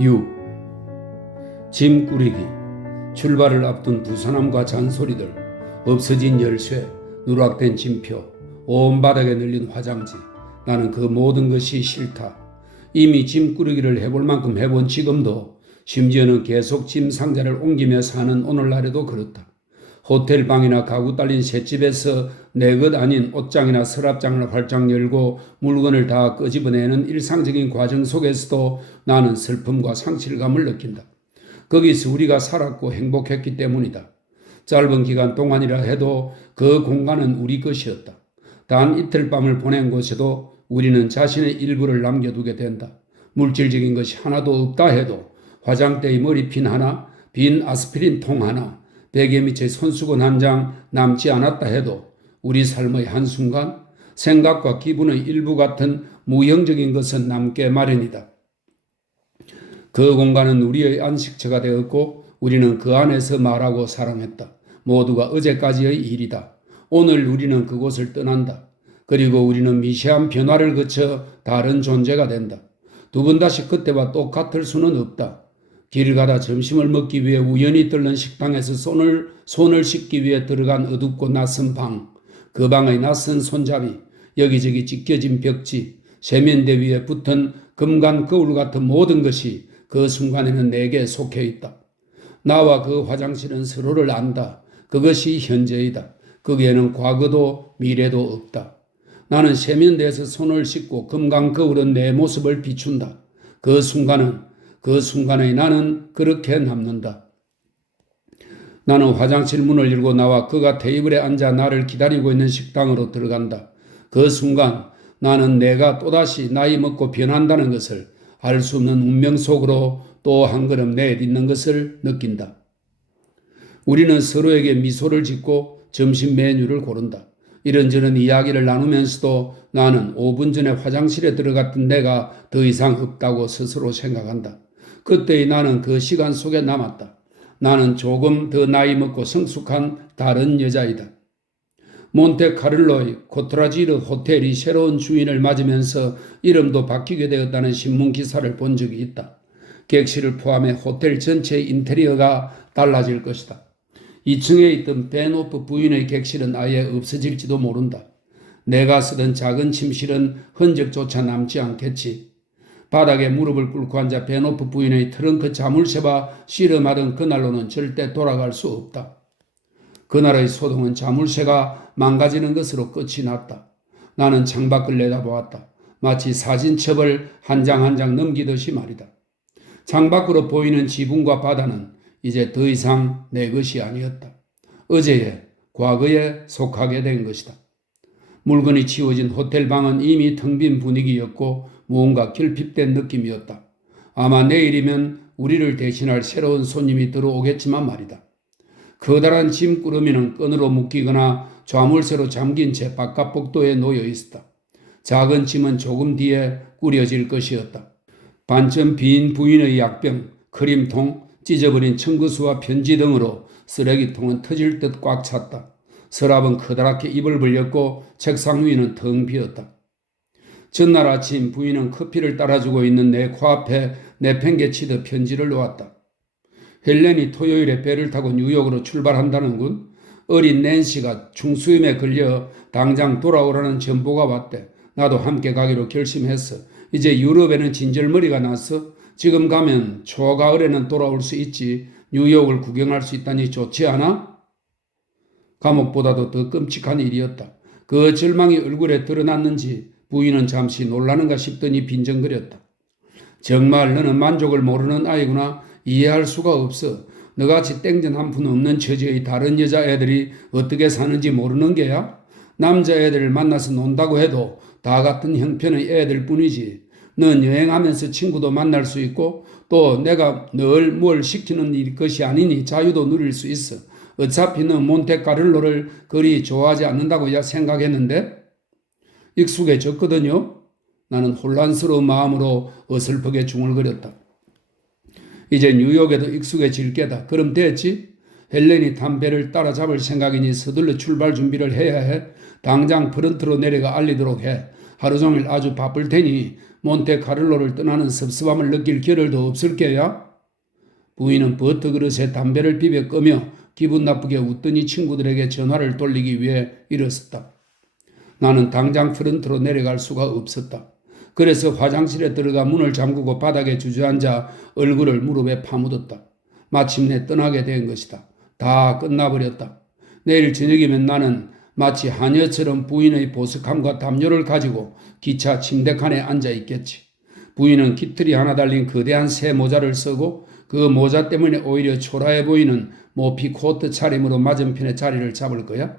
6. 짐 꾸리기. 출발을 앞둔 부산함과 잔소리들, 없어진 열쇠, 누락된 짐표, 온 바닥에 널린 화장지. 나는 그 모든 것이 싫다. 이미 짐 꾸리기를 해볼 만큼 해본 지금도, 심지어는 계속 짐 상자를 옮기며 사는 오늘날에도 그렇다. 호텔 방이나 가구 딸린 셋집에서 내 것 아닌 옷장이나 서랍장을 활짝 열고 물건을 다 끄집어내는 일상적인 과정 속에서도 나는 슬픔과 상실감을 느낀다. 거기서 우리가 살았고 행복했기 때문이다. 짧은 기간 동안이라 해도 그 공간은 우리 것이었다. 단 이틀 밤을 보낸 곳에도 우리는 자신의 일부를 남겨두게 된다. 물질적인 것이 하나도 없다 해도 화장대의 머리핀 하나, 빈 아스피린 통 하나, 베개 밑에 손수건 한 장 남지 않았다 해도 우리 삶의 한순간 생각과 기분의 일부 같은 무형적인 것은 남게 마련이다. 그 공간은 우리의 안식처가 되었고 우리는 그 안에서 말하고 사랑했다. 모두가 어제까지의 일이다. 오늘 우리는 그곳을 떠난다. 그리고 우리는 미세한 변화를 거쳐 다른 존재가 된다. 두 번 다시 그때와 똑같을 수는 없다. 길 가다 점심을 먹기 위해 우연히 들른 식당에서 손을 씻기 위해 들어간 어둡고 낯선 방, 그 방의 낯선 손잡이, 여기저기 찢겨진 벽지, 세면대 위에 붙은 금간 거울 같은 모든 것이 그 순간에는 내게 속해 있다. 나와 그 화장실은 서로를 안다. 그것이 현재이다. 거기에는 과거도 미래도 없다. 나는 세면대에서 손을 씻고 금강 거울은 내 모습을 비춘다. 그 순간에 나는 그렇게 남는다. 나는 화장실 문을 열고 나와 그가 테이블에 앉아 나를 기다리고 있는 식당으로 들어간다. 그 순간 나는 내가 또다시 나이 먹고 변한다는 것을, 알 수 없는 운명 속으로 또 한 걸음 내딛는 것을 느낀다. 우리는 서로에게 미소를 짓고 점심 메뉴를 고른다. 이런저런 이야기를 나누면서도 나는 5분 전에 화장실에 들어갔던 내가 더 이상 없다고 스스로 생각한다. 그때의 나는 그 시간 속에 남았다. 나는 조금 더 나이 먹고 성숙한 다른 여자이다. 몬테카를로의 코트라지르 호텔이 새로운 주인을 맞으면서 이름도 바뀌게 되었다는 신문 기사를 본 적이 있다. 객실을 포함해 호텔 전체의 인테리어가 달라질 것이다. 2층에 있던 베노프 부인의 객실은 아예 없어질지도 모른다. 내가 쓰던 작은 침실은 흔적조차 남지 않겠지. 바닥에 무릎을 꿇고 앉아 베노프 부인의 트렁크 자물쇠와 씨름하던 그날로는 절대 돌아갈 수 없다. 그날의 소동은 자물쇠가 망가지는 것으로 끝이 났다. 나는 창밖을 내다보았다. 마치 사진첩을 한 장 한 장 넘기듯이 말이다. 창밖으로 보이는 지붕과 바다는 이제 더 이상 내 것이 아니었다. 어제의 과거에 속하게 된 것이다. 물건이 치워진 호텔 방은 이미 텅 빈 분위기였고 무언가 결핍된 느낌이었다. 아마 내일이면 우리를 대신할 새로운 손님이 들어오겠지만 말이다. 커다란 짐꾸러미는 끈으로 묶이거나 좌물쇠로 잠긴 채 바깥 복도에 놓여 있었다. 작은 짐은 조금 뒤에 꾸려질 것이었다. 반쯤 빈 부인의 약병, 크림통, 찢어버린 청구수와 편지 등으로 쓰레기통은 터질 듯 꽉 찼다. 서랍은 커다랗게 입을 벌렸고 책상 위는 텅 비었다. 전날 아침 부인은 커피를 따라주고 있는 내 코앞에 내팽개치듯 편지를 놓았다. 헬렌이 토요일에 배를 타고 뉴욕으로 출발한다는군. 어린 낸시가 중수염에 걸려 당장 돌아오라는 전보가 왔대. 나도 함께 가기로 결심했어. 이제 유럽에는 진절머리가 났어. 지금 가면 초가을에는 돌아올 수 있지. 뉴욕을 구경할 수 있다니 좋지 않아? 감옥보다도 더 끔찍한 일이었다. 그 절망이 얼굴에 드러났는지 부인은 잠시 놀라는가 싶더니 빈정거렸다. 정말 너는 만족을 모르는 아이구나. 이해할 수가 없어. 너같이 땡전 한 푼 없는 처지의 다른 여자애들이 어떻게 사는지 모르는 게야? 남자애들을 만나서 논다고 해도 다 같은 형편의 애들 뿐이지. 넌 여행하면서 친구도 만날 수 있고 또 내가 늘 뭘 시키는 것이 아니니 자유도 누릴 수 있어. 어차피 넌 몬테카를로를 그리 좋아하지 않는다고 생각했는데 익숙해졌거든요. 나는 혼란스러운 마음으로 어설프게 중얼거렸다. 이제 뉴욕에도 익숙해질 게다. 그럼 됐지? 헬렌이 담배를 따라잡을 생각이니 서둘러 출발 준비를 해야 해. 당장 프런트로 내려가 알리도록 해. 하루 종일 아주 바쁠 테니 몬테카를로를 떠나는 섭섭함을 느낄 겨를도 없을 게야. 부인은 버터 그릇에 담배를 비벼 끄며 기분 나쁘게 웃더니 친구들에게 전화를 돌리기 위해 일어섰다. 나는 당장 프런트로 내려갈 수가 없었다. 그래서 화장실에 들어가 문을 잠그고 바닥에 주저앉아 얼굴을 무릎에 파묻었다. 마침내 떠나게 된 것이다. 다 끝나버렸다. 내일 저녁이면 나는 마치 하녀처럼 부인의 보석함과 담요를 가지고 기차 침대칸에 앉아 있겠지. 부인은 깃털이 하나 달린 거대한 새 모자를 쓰고 그 모자 때문에 오히려 초라해 보이는 모피 코트 차림으로 맞은편에 자리를 잡을 거야.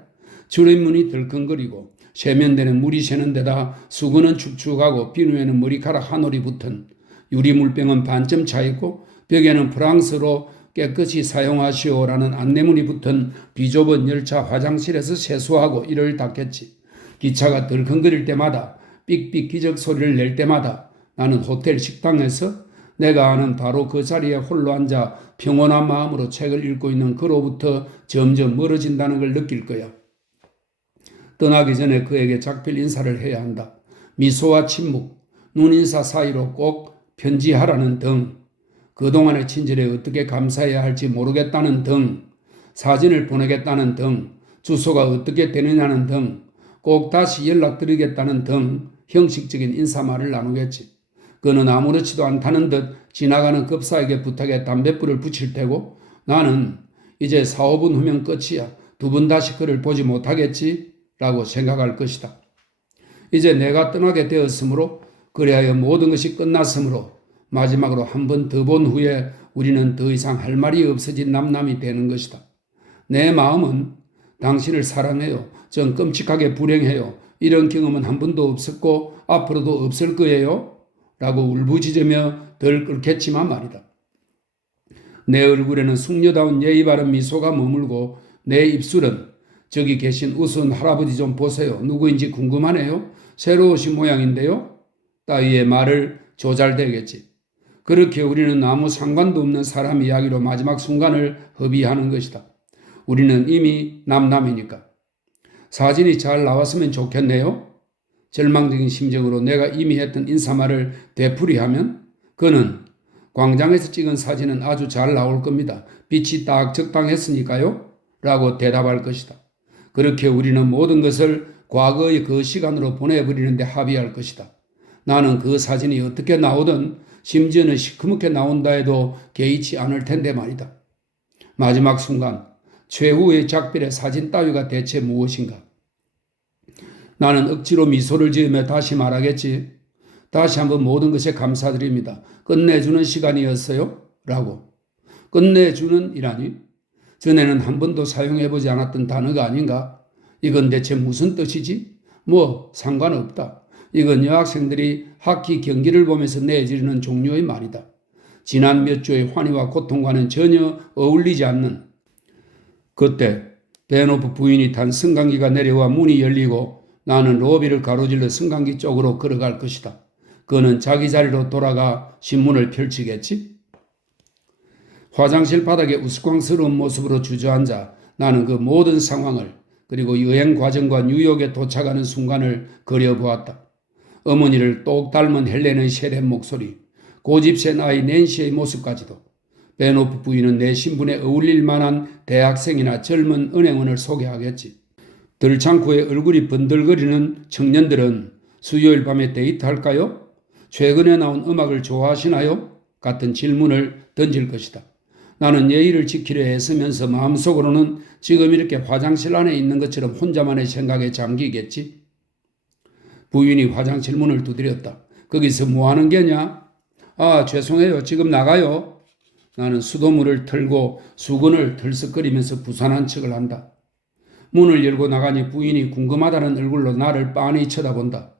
출입문이 덜컹거리고 세면대는 물이 새는 데다 수건은 축축하고 비누에는 머리카락 한 올이 붙은 유리물병은 반쯤 차있고 벽에는 프랑스로 깨끗이 사용하시오라는 안내문이 붙은 비좁은 열차 화장실에서 세수하고 이를 닦겠지. 기차가 덜컹거릴 때마다 삑삑 기적 소리를 낼 때마다 나는 호텔 식당에서 내가 아는 바로 그 자리에 홀로 앉아 평온한 마음으로 책을 읽고 있는 그로부터 점점 멀어진다는 걸 느낄 거야. 떠나기 전에 그에게 작별 인사를 해야 한다. 미소와 침묵, 눈인사 사이로 꼭 편지하라는 등, 그동안의 친절에 어떻게 감사해야 할지 모르겠다는 등, 사진을 보내겠다는 등, 주소가 어떻게 되느냐는 등, 꼭 다시 연락드리겠다는 등 형식적인 인사말을 나누겠지. 그는 아무렇지도 않다는 듯 지나가는 급사에게 부탁해 담뱃불을 붙일 테고 나는 이제 4, 5분 후면 끝이야. 두 번 다시 그를 보지 못하겠지? 라고 생각할 것이다. 이제 내가 떠나게 되었으므로 그리하여 모든 것이 끝났으므로 마지막으로 한 번 더 본 후에 우리는 더 이상 할 말이 없어진 남남이 되는 것이다. 내 마음은 당신을 사랑해요. 전 끔찍하게 불행해요. 이런 경험은 한 번도 없었고 앞으로도 없을 거예요. 라고 울부짖으며 덜 끓겠지만 말이다. 내 얼굴에는 숙녀다운 예의 바른 미소가 머물고 내 입술은 저기 계신 우스운 할아버지 좀 보세요. 누구인지 궁금하네요. 새로 오신 모양인데요. 따위의 말을 조잘되겠지. 그렇게 우리는 아무 상관도 없는 사람 이야기로 마지막 순간을 허비하는 것이다. 우리는 이미 남남이니까. 사진이 잘 나왔으면 좋겠네요. 절망적인 심정으로 내가 이미 했던 인사말을 되풀이하면 그는 광장에서 찍은 사진은 아주 잘 나올 겁니다. 빛이 딱 적당했으니까요. 라고 대답할 것이다. 그렇게 우리는 모든 것을 과거의 그 시간으로 보내버리는데 합의할 것이다. 나는 그 사진이 어떻게 나오든 심지어는 시커멓게 나온다 해도 개의치 않을 텐데 말이다. 마지막 순간 최후의 작별의 사진 따위가 대체 무엇인가? 나는 억지로 미소를 지으며 다시 말하겠지. 다시 한번 모든 것에 감사드립니다. 끝내주는 시간이었어요? 라고. 끝내주는 이라니? 전에는 한 번도 사용해보지 않았던 단어가 아닌가? 이건 대체 무슨 뜻이지? 뭐 상관없다. 이건 여학생들이 하키 경기를 보면서 내지르는 종류의 말이다. 지난 몇 주의 환희와 고통과는 전혀 어울리지 않는. 그때 베노프 부인이 탄 승강기가 내려와 문이 열리고 나는 로비를 가로질러 승강기 쪽으로 걸어갈 것이다. 그는 자기 자리로 돌아가 신문을 펼치겠지? 화장실 바닥에 우스꽝스러운 모습으로 주저앉아 나는 그 모든 상황을 그리고 여행 과정과 뉴욕에 도착하는 순간을 그려보았다. 어머니를 똑 닮은 헬렌의 세련 목소리, 고집센 아이 낸시의 모습까지도. 베노프 부인은 내 신분에 어울릴 만한 대학생이나 젊은 은행원을 소개하겠지. 들창구에 얼굴이 번들거리는 청년들은 수요일 밤에 데이트할까요? 최근에 나온 음악을 좋아하시나요? 같은 질문을 던질 것이다. 나는 예의를 지키려 애쓰면서 마음속으로는 지금 이렇게 화장실 안에 있는 것처럼 혼자만의 생각에 잠기겠지. 부인이 화장실 문을 두드렸다. 거기서 뭐 하는 게냐? 아, 죄송해요. 지금 나가요. 나는 수돗물을 틀고 수건을 털썩거리면서 부산한 척을 한다. 문을 열고 나가니 부인이 궁금하다는 얼굴로 나를 빤히 쳐다본다.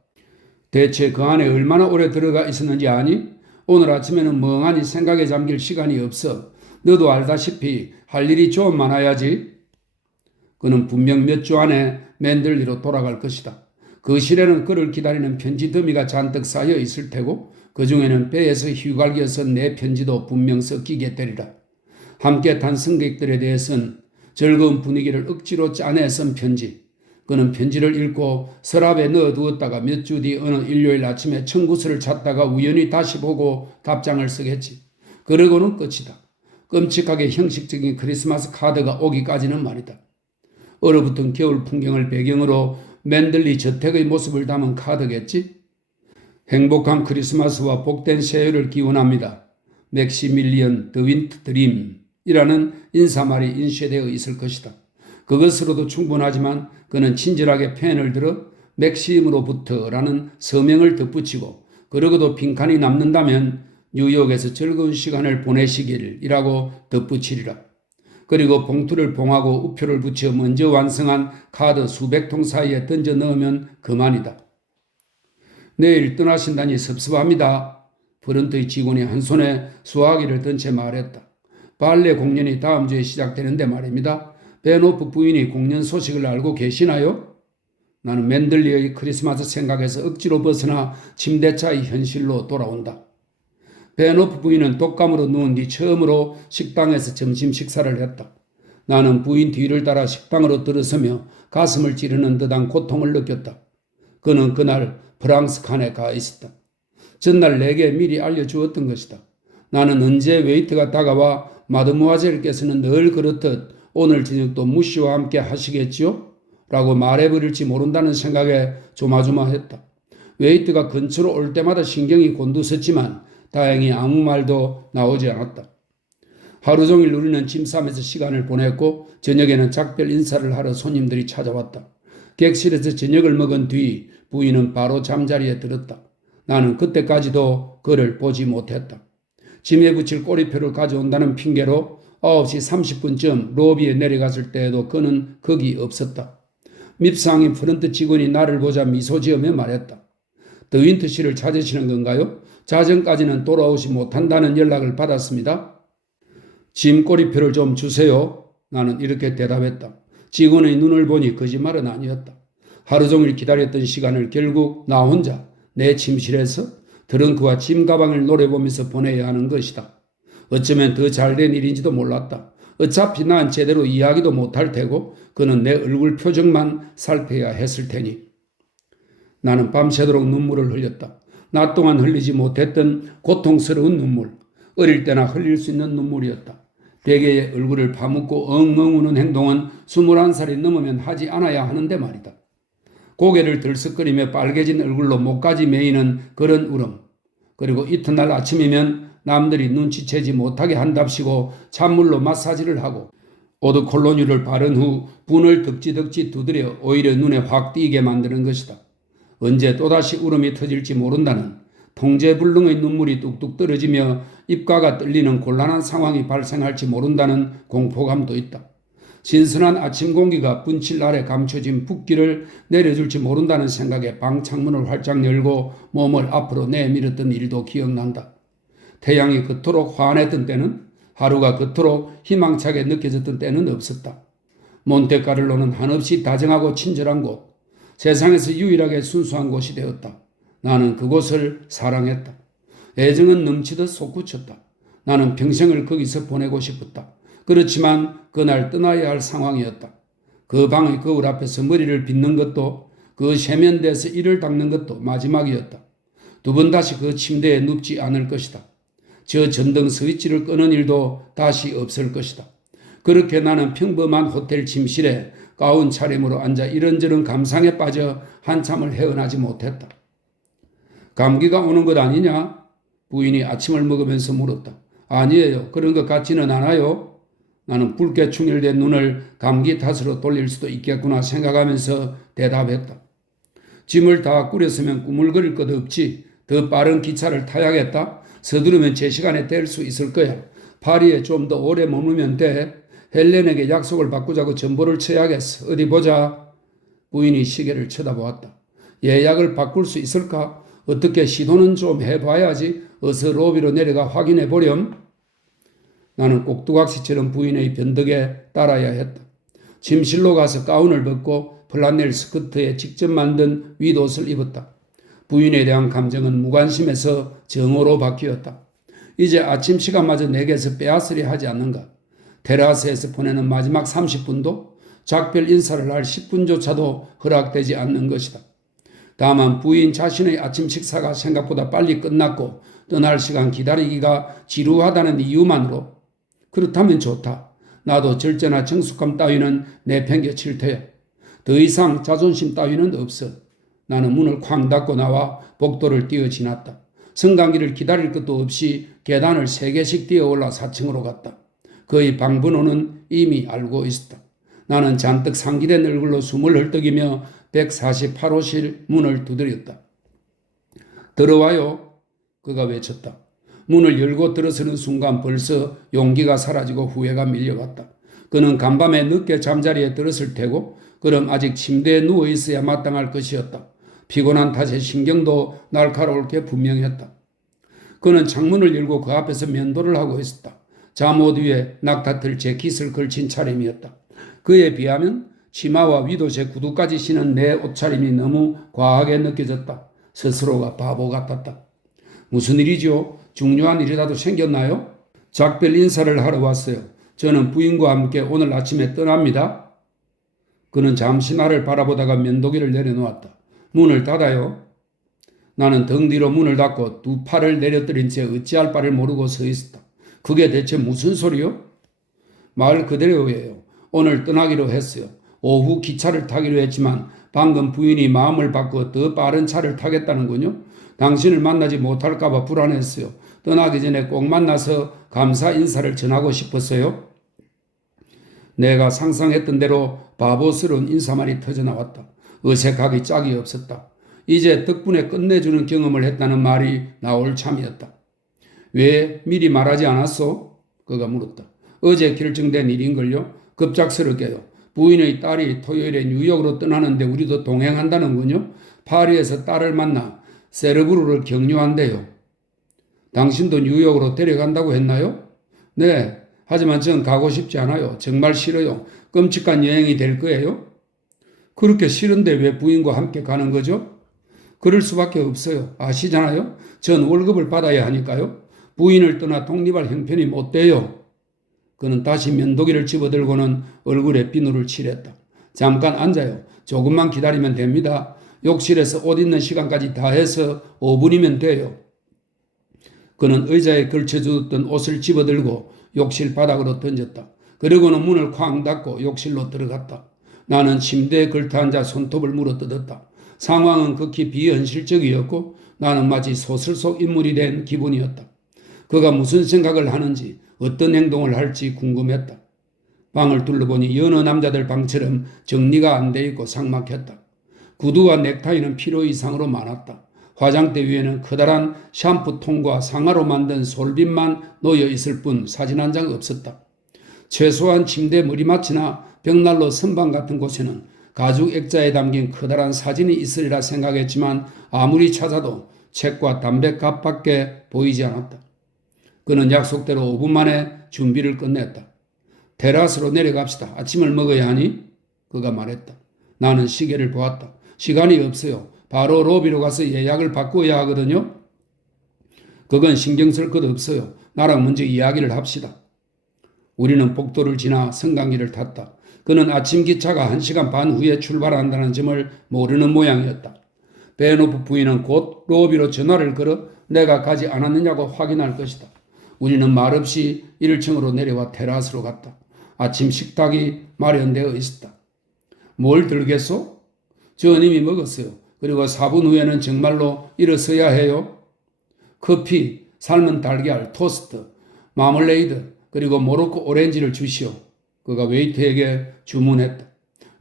대체 그 안에 얼마나 오래 들어가 있었는지 아니? 오늘 아침에는 멍하니 생각에 잠길 시간이 없어. 너도 알다시피 할 일이 좀 많아야지. 그는 분명 몇 주 안에 맨들리로 돌아갈 것이다. 그 실에는 그를 기다리는 편지 더미가 잔뜩 쌓여 있을 테고 그 중에는 배에서 휘갈겨서 내 편지도 분명 섞이게 되리라. 함께 탄 승객들에 대해서는 즐거운 분위기를 억지로 짜내 쓴 편지, 그는 편지를 읽고 서랍에 넣어두었다가 몇 주 뒤 어느 일요일 아침에 청구서를 찾다가 우연히 다시 보고 답장을 쓰겠지. 그러고는 끝이다. 끔찍하게 형식적인 크리스마스 카드가 오기까지는 말이다. 얼어붙은 겨울 풍경을 배경으로 맨들리 저택의 모습을 담은 카드겠지? 행복한 크리스마스와 복된 새해를 기원합니다. 맥시밀리언 더 윈트 드림이라는 인사말이 인쇄되어 있을 것이다. 그것으로도 충분하지만 그는 친절하게 펜을 들어 맥시임으로부터라는 서명을 덧붙이고 그러고도 빈칸이 남는다면 뉴욕에서 즐거운 시간을 보내시길이라고 덧붙이리라. 그리고 봉투를 봉하고 우표를 붙여 먼저 완성한 카드 수백 통 사이에 던져 넣으면 그만이다. 내일 떠나신다니 섭섭합니다. 프런트의 직원이 한 손에 수화기를 든 채 말했다. 발레 공연이 다음 주에 시작되는데 말입니다. 베노프 부인이 공연 소식을 알고 계시나요? 나는 맨들리의 크리스마스 생각에서 억지로 벗어나 침대차의 현실로 돌아온다. 베노프 부인은 독감으로 누운 뒤 처음으로 식당에서 점심 식사를 했다. 나는 부인 뒤를 따라 식당으로 들어서며 가슴을 찌르는 듯한 고통을 느꼈다. 그는 그날 프랑스 칸에 가 있었다. 전날 내게 미리 알려주었던 것이다. 나는 언제 웨이트가 다가와 마드모아젤께서는 늘 그렇듯 오늘 저녁도 무시와 함께 하시겠지요? 라고 말해버릴지 모른다는 생각에 조마조마했다. 웨이트가 근처로 올 때마다 신경이 곤두섰지만 다행히 아무 말도 나오지 않았다. 하루 종일 우리는 짐 싸면서 시간을 보냈고 저녁에는 작별 인사를 하러 손님들이 찾아왔다. 객실에서 저녁을 먹은 뒤 부인은 바로 잠자리에 들었다. 나는 그때까지도 그를 보지 못했다. 짐에 붙일 꼬리표를 가져온다는 핑계로 9시 30분쯤 로비에 내려갔을 때에도 그는 거기 없었다. 밉상인 프런트 직원이 나를 보자 미소 지으며 말했다. 더 윈트 씨를 찾으시는 건가요? 자정까지는 돌아오지 못한다는 연락을 받았습니다. 짐 꼬리표를 좀 주세요. 나는 이렇게 대답했다. 직원의 눈을 보니 거짓말은 아니었다. 하루 종일 기다렸던 시간을 결국 나 혼자 내 침실에서 트렁크와 짐 가방을 노려보면서 보내야 하는 것이다. 어쩌면 더 잘된 일인지도 몰랐다. 어차피 난 제대로 이야기도 못할 테고 그는 내 얼굴 표정만 살펴야 했을 테니. 나는 밤새도록 눈물을 흘렸다. 낮 동안 흘리지 못했던 고통스러운 눈물. 어릴 때나 흘릴 수 있는 눈물이었다. 대개의 얼굴을 파묻고 엉엉 우는 행동은 21살이 넘으면 하지 않아야 하는데 말이다. 고개를 들썩거리며 빨개진 얼굴로 목까지 메이는 그런 울음. 그리고 이튿날 아침이면 남들이 눈치채지 못하게 한답시고 찬물로 마사지를 하고 오드콜로니를 바른 후 분을 덕지덕지 두드려 오히려 눈에 확 띄게 만드는 것이다. 언제 또다시 울음이 터질지 모른다는 통제불능의 눈물이 뚝뚝 떨어지며 입가가 떨리는 곤란한 상황이 발생할지 모른다는 공포감도 있다. 신선한 아침 공기가 분칠 아래 감춰진 붓기를 내려줄지 모른다는 생각에 방 창문을 활짝 열고 몸을 앞으로 내밀었던 일도 기억난다. 태양이 그토록 환했던 때는, 하루가 그토록 희망차게 느껴졌던 때는 없었다. 몬테카를로는 한없이 다정하고 친절한 곳, 세상에서 유일하게 순수한 곳이 되었다. 나는 그곳을 사랑했다. 애정은 넘치듯 솟구쳤다. 나는 평생을 거기서 보내고 싶었다. 그렇지만 그날 떠나야 할 상황이었다. 그 방의 거울 앞에서 머리를 빗는 것도, 그 세면대에서 이를 닦는 것도 마지막이었다. 두 번 다시 그 침대에 눕지 않을 것이다. 저 전등 스위치를 끄는 일도 다시 없을 것이다. 그렇게 나는 평범한 호텔 침실에 가운 차림으로 앉아 이런저런 감상에 빠져 한참을 헤어나지 못했다. 감기가 오는 것 아니냐? 부인이 아침을 먹으면서 물었다. 아니에요. 그런 것 같지는 않아요. 나는 붉게 충혈된 눈을 감기 탓으로 돌릴 수도 있겠구나 생각하면서 대답했다. 짐을 다 꾸렸으면 꾸물거릴 것 없지. 더 빠른 기차를 타야겠다. 서두르면 제 시간에 될 수 있을 거야. 파리에 좀 더 오래 머무면 돼. 헬렌에게 약속을 바꾸자고 전보를 쳐야겠어. 어디 보자. 부인이 시계를 쳐다보았다. 예약을 바꿀 수 있을까? 어떻게 시도는 좀 해봐야지. 어서 로비로 내려가 확인해 보렴. 나는 꼭두각시처럼 부인의 변덕에 따라야 했다. 침실로 가서 가운을 벗고 플라넬 스커트에 직접 만든 윗옷을 입었다. 부인에 대한 감정은 무관심에서 정오로 바뀌었다. 이제 아침 시간마저 내게서 빼앗으려 하지 않는가. 테라스에서 보내는 마지막 30분도 작별 인사를 할 10분조차도 허락되지 않는 것이다. 다만 부인 자신의 아침 식사가 생각보다 빨리 끝났고 떠날 시간 기다리기가 지루하다는 이유만으로 그렇다면 좋다. 나도 절제나 정숙함 따위는 내팽개칠 테야. 더 이상 자존심 따위는 없어. 나는 문을 쾅 닫고 나와 복도를 뛰어 지났다. 승강기를 기다릴 것도 없이 계단을 3개씩 뛰어올라 4층으로 갔다. 그의 방번호는 이미 알고 있었다. 나는 잔뜩 상기된 얼굴로 숨을 헐떡이며 148호실 문을 두드렸다. 들어와요. 그가 외쳤다. 문을 열고 들어서는 순간 벌써 용기가 사라지고 후회가 밀려왔다. 그는 간밤에 늦게 잠자리에 들었을 테고 그럼 아직 침대에 누워 있어야 마땅할 것이었다. 피곤한 탓에 신경도 날카로울 게 분명했다. 그는 창문을 열고 그 앞에서 면도를 하고 있었다. 잠옷 위에 낙타틀 재킷을 걸친 차림이었다. 그에 비하면 치마와 위도제 구두까지 신은 내 옷차림이 너무 과하게 느껴졌다. 스스로가 바보 같았다. 무슨 일이죠? 중요한 일이라도 생겼나요? 작별 인사를 하러 왔어요. 저는 부인과 함께 오늘 아침에 떠납니다. 그는 잠시 나를 바라보다가 면도기를 내려놓았다. 문을 닫아요. 나는 등 뒤로 문을 닫고 두 팔을 내려뜨린 채 어찌할 바를 모르고 서 있었다. 그게 대체 무슨 소리요? 말 그대로예요. 오늘 떠나기로 했어요. 오후 기차를 타기로 했지만 방금 부인이 마음을 바꿔 더 빠른 차를 타겠다는군요. 당신을 만나지 못할까 봐 불안했어요. 떠나기 전에 꼭 만나서 감사 인사를 전하고 싶었어요. 내가 상상했던 대로 바보스러운 인사말이 터져나왔다. 어색하기 짝이 없었다. 이제 덕분에 끝내주는 경험을 했다는 말이 나올 참이었다. 왜 미리 말하지 않았소? 그가 물었다. 어제 결정된 일인걸요. 급작스럽게요. 부인의 딸이 토요일에 뉴욕으로 떠나는데 우리도 동행한다는군요. 파리에서 딸을 만나 세르브르를 격려한대요. 당신도 뉴욕으로 데려간다고 했나요? 네. 하지만 전 가고 싶지 않아요. 정말 싫어요. 끔찍한 여행이 될 거예요. 그렇게 싫은데 왜 부인과 함께 가는 거죠? 그럴 수밖에 없어요. 아시잖아요. 전 월급을 받아야 하니까요. 부인을 떠나 독립할 형편이 못 돼요. 그는 다시 면도기를 집어들고는 얼굴에 비누를 칠했다. 잠깐 앉아요. 조금만 기다리면 됩니다. 욕실에서 옷 입는 시간까지 다 해서 5분이면 돼요. 그는 의자에 걸쳐두었던 옷을 집어들고 욕실 바닥으로 던졌다. 그리고는 문을 쾅 닫고 욕실로 들어갔다. 나는 침대에 걸터앉아 손톱을 물어뜯었다. 상황은 극히 비현실적이었고 나는 마치 소설 속 인물이 된 기분이었다. 그가 무슨 생각을 하는지 어떤 행동을 할지 궁금했다. 방을 둘러보니 여느 남자들 방처럼 정리가 안 돼 있고 삭막했다. 구두와 넥타이는 필요 이상으로 많았다. 화장대 위에는 커다란 샴푸통과 상아로 만든 솔빗만 놓여 있을 뿐 사진 한 장 없었다. 최소한 침대 머리맡이나 벽난로 선반 같은 곳에는 가죽 액자에 담긴 커다란 사진이 있으리라 생각했지만 아무리 찾아도 책과 담배값밖에 보이지 않았다. 그는 약속대로 5분 만에 준비를 끝냈다. 테라스로 내려갑시다. 아침을 먹어야 하니? 그가 말했다. 나는 시계를 보았다. 시간이 없어요. 바로 로비로 가서 예약을 바꾸어야 하거든요. 그건 신경 쓸 것 없어요. 나랑 먼저 이야기를 합시다. 우리는 복도를 지나 승강기를 탔다. 그는 아침 기차가 1시간 반 후에 출발한다는 점을 모르는 모양이었다. 베노프 부인은 곧 로비로 전화를 걸어 내가 가지 않았느냐고 확인할 것이다. 우리는 말없이 1층으로 내려와 테라스로 갔다. 아침 식탁이 마련되어 있었다. 뭘 들겠소? 전 이미 먹었어요. 그리고 4분 후에는 정말로 일어서야 해요. 커피, 삶은 달걀, 토스트, 마멀레이드, 그리고 모로코 오렌지를 주시오. 그가 웨이터에게 주문했다.